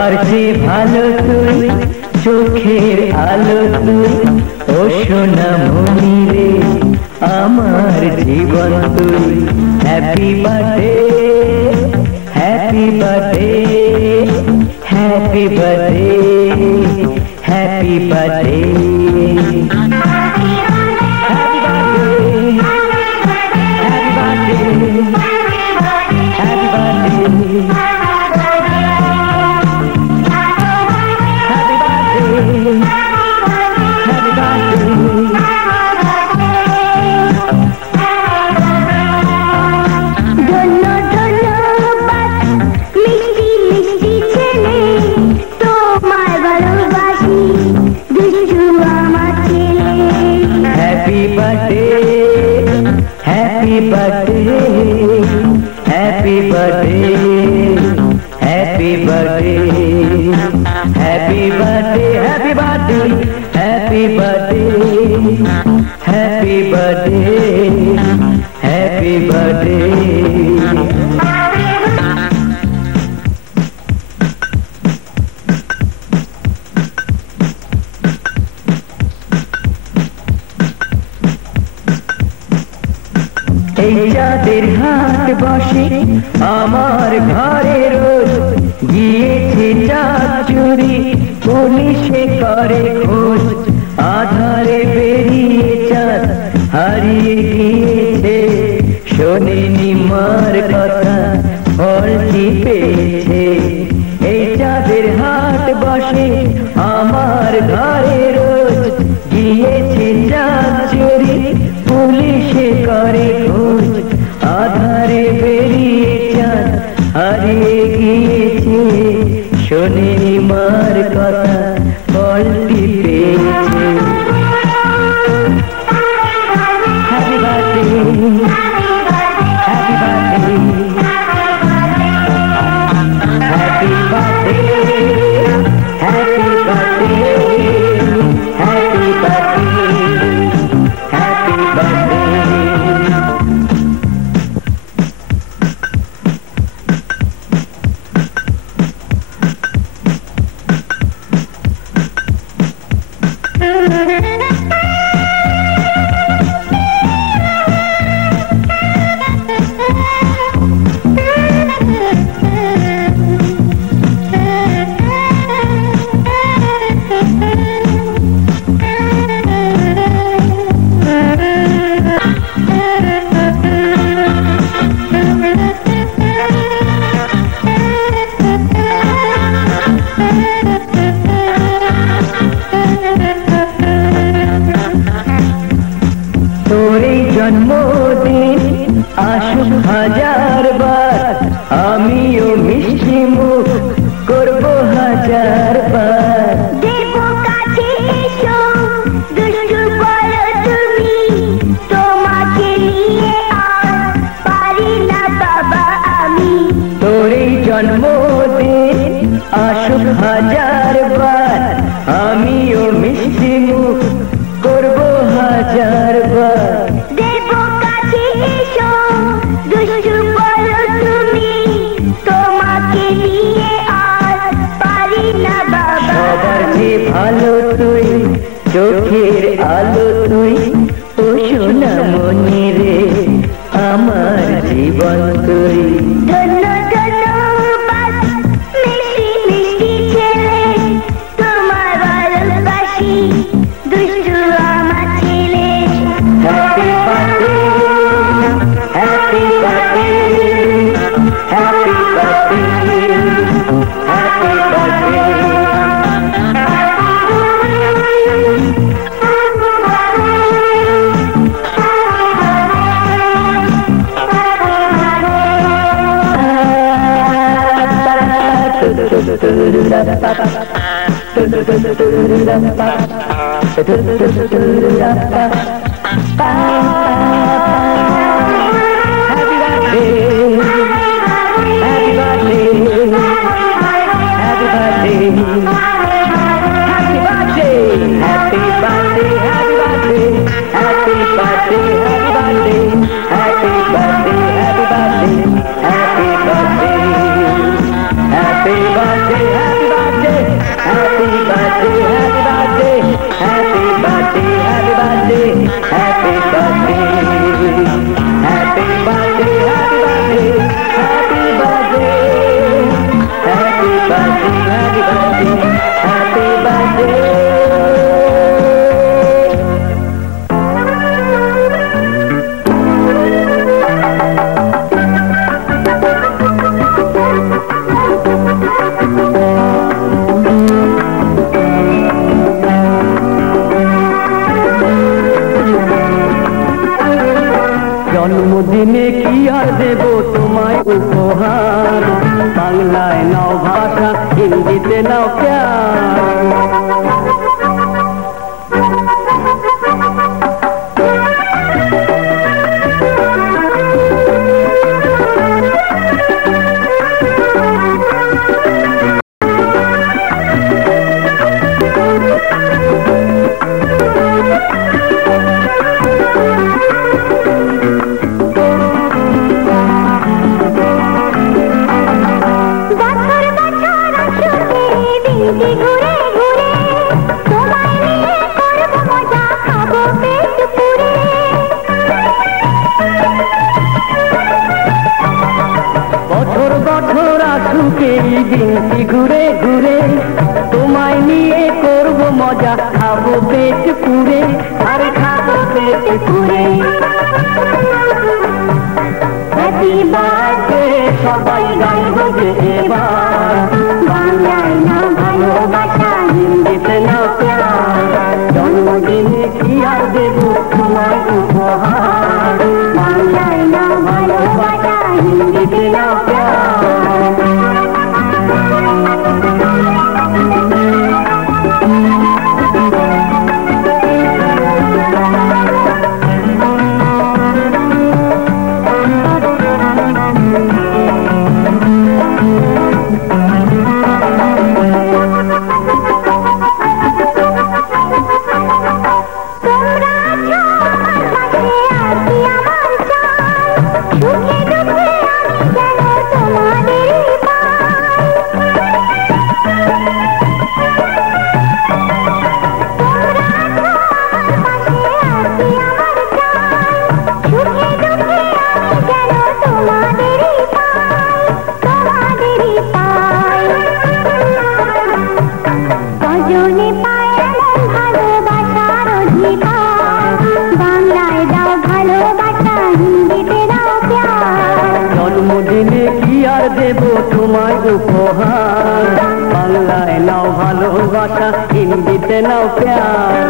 সবার চেয়ে ভালো তুই, চোখের আলো তুই, ও সোনা মনি রে আমার জীবন তুই। Happy birthday, happy birthday, happy birthday, happy birthday. Happy birthday, happy birthday, happy birthday, happy birthday, happy birthday, happy birthday, happy birthday, happy birthday. এই চাঁদের হাট বসে আমার ঘরে রোজ, গিয়েছে চাঁদ চুরি পুলিশে করে খোঁজ। আধারে বেরিয়ে চাঁদ হারিয়ে গিয়েছে, শোনেনি মার কথা ফলটি পেয়েছে। এই চাঁদের হাট বসে আমার ঘরে রোজ, গিয়েছে চাঁদ চুরি পুলিশে করে খোঁজ। আধারে বেরিয়ে চাঁদ হারিয়ে গিয়েছে, শোনেনি মার কথা ফলটি পেয়েছে। Happy birthday, happy birthday, happy birthday, happy birthday, happy birthday, happy birthday. জন্মদিন আসুক হাজার বার, আমিও মিষ্টি মুখ করব হাজার বার। দেব কাছে এসো দুষ্টু বলো তুমি, তোমাকে নিয়ে আর পারি না বাবা আমি। তোর এই জন্মদিন আসুক হাজার বার, আমিও মিষ্টি মুখ করব হাজার বার। ভালো তুই, চোখের আলো তুই, ও সোনা মনি রে আমার জীবন তুই। ধন্য ধন্যবাদ মিষ্টি মিষ্টি ছেলে, তোমার ভালোবাসি দুষ্টু আমার ছেলে। Happy birthday, happy birthday, happy birthday, happy birthday. Happy birthday, happy birthday. জন্মদিনে কি আর দেব তোমায় উপহার, বাংলায় নাও ভাষা, হিন্দিতে নাও প্যার। বছর বছর আসুক এই দিনটি ঘুরে ঘুরে, তোমায় নিয়ে করব মজা, খাবো পেট পুরে, আর খাবো পেট পুরে। হ্যাপি বার্থডে সবাই গাইব যে এবার, বাংলায় না ভালোবাসা, হিন্দিতে না প্যার। জন্মদিনে কি আর দেব তোমায় উপহার, বাংলায় না ভালোবাসা, হিন্দিতে না প্যার। জন্মদিনে কি আর দেব তোমায় উপহার, বাংলায় নাও ভালোবাসা, হিন্দিতে নাও প্যার।